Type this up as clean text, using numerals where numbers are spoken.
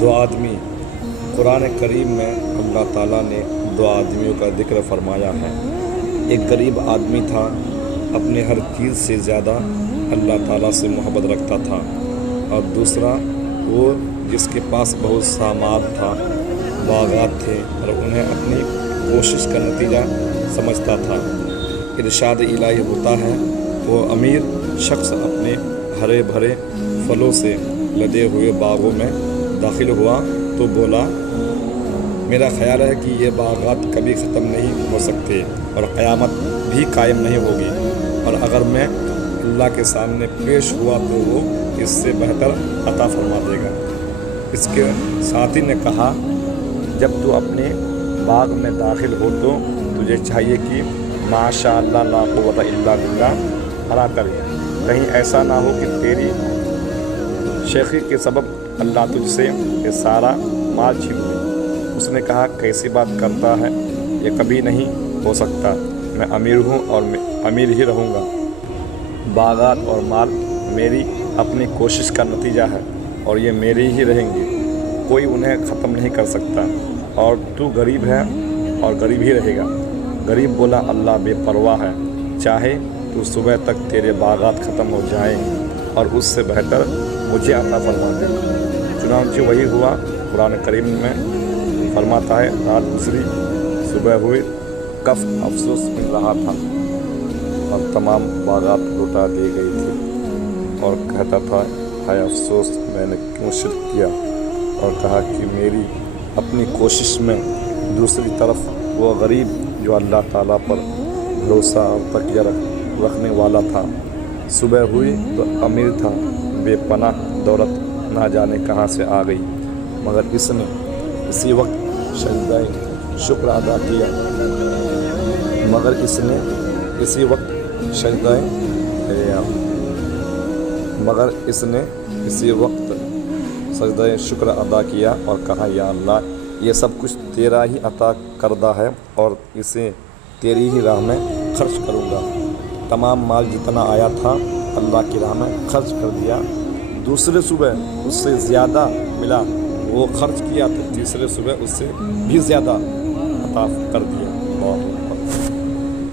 دو آدمی قرآن کریم میں اللہ تعالیٰ نے دو آدمیوں کا ذکر فرمایا ہے۔ ایک غریب آدمی تھا، اپنے ہر چیز سے زیادہ اللہ تعالیٰ سے محبت رکھتا تھا، اور دوسرا وہ جس کے پاس بہت سامان تھا، باغات تھے، اور انہیں اپنی کوشش کا نتیجہ سمجھتا تھا۔ ارشاد الہی ہوتا ہے، وہ امیر شخص اپنے ہرے بھرے پھلوں سے لدے ہوئے باغوں میں داخل ہوا تو بولا، میرا خیال ہے کہ یہ باغات کبھی ختم نہیں ہو سکتے اور قیامت بھی قائم نہیں ہوگی، اور اگر میں اللہ کے سامنے پیش ہوا تو وہ اس سے بہتر عطا فرما دے گا۔ اس کے ساتھی نے کہا، جب تو اپنے باغ میں داخل ہو تو تجھے چاہیے کہ ماشاء اللہ لا قوت الا باللہ پڑھا کرے، کہیں ایسا نہ ہو کہ تیری شیخی کے سبب اللہ تجھ سے یہ سارا مال چھین لے۔ اس نے کہا، کیسی بات کرتا ہے، یہ کبھی نہیں ہو سکتا، میں امیر ہوں اور میں امیر ہی رہوں گا۔ باغات اور مال میری اپنی کوشش کا نتیجہ ہے اور یہ میرے ہی رہیں گے، کوئی انہیں ختم نہیں کر سکتا، اور تو غریب ہے اور غریب ہی رہے گا۔ غریب بولا، اللہ بے پرواہ ہے، چاہے تو صبح تک تیرے باغات ختم ہو جائیں اور اس سے بہتر مجھے عطا فرما دے۔ چنانچہ وہی ہوا۔ قرآن کریم میں فرماتا ہے، رات گزری، صبح ہوئی، کف افسوس مل رہا تھا اور تمام باغات لوٹا دی گئی تھی، اور کہتا تھا، ہائے افسوس، میں نے کیوں شرک کیا، اور کہا کہ میری اپنی کوشش میں۔ دوسری طرف وہ غریب جو اللہ تعالیٰ پر بھروسہ اور تکیہ رکھنے والا تھا، صبح ہوئی تو امیر تھا، بے پناہ دولت نہ جانے کہاں سے آ گئی، مگر اس نے اسی وقت سجدہ شکر ادا کیا، سجدہ شکر ادا کیا اور کہا، یا اللہ، یہ سب کچھ تیرا ہی عطا کردہ ہے اور اسے تیری ہی راہ میں خرچ کروں گا۔ تمام مال جتنا آیا تھا اللہ کی راہ میں خرچ کر دیا۔ دوسرے صبح اس سے زیادہ ملا، وہ خرچ کیا تو تیسرے صبح اس سے بھی زیادہ عطا کر دیا۔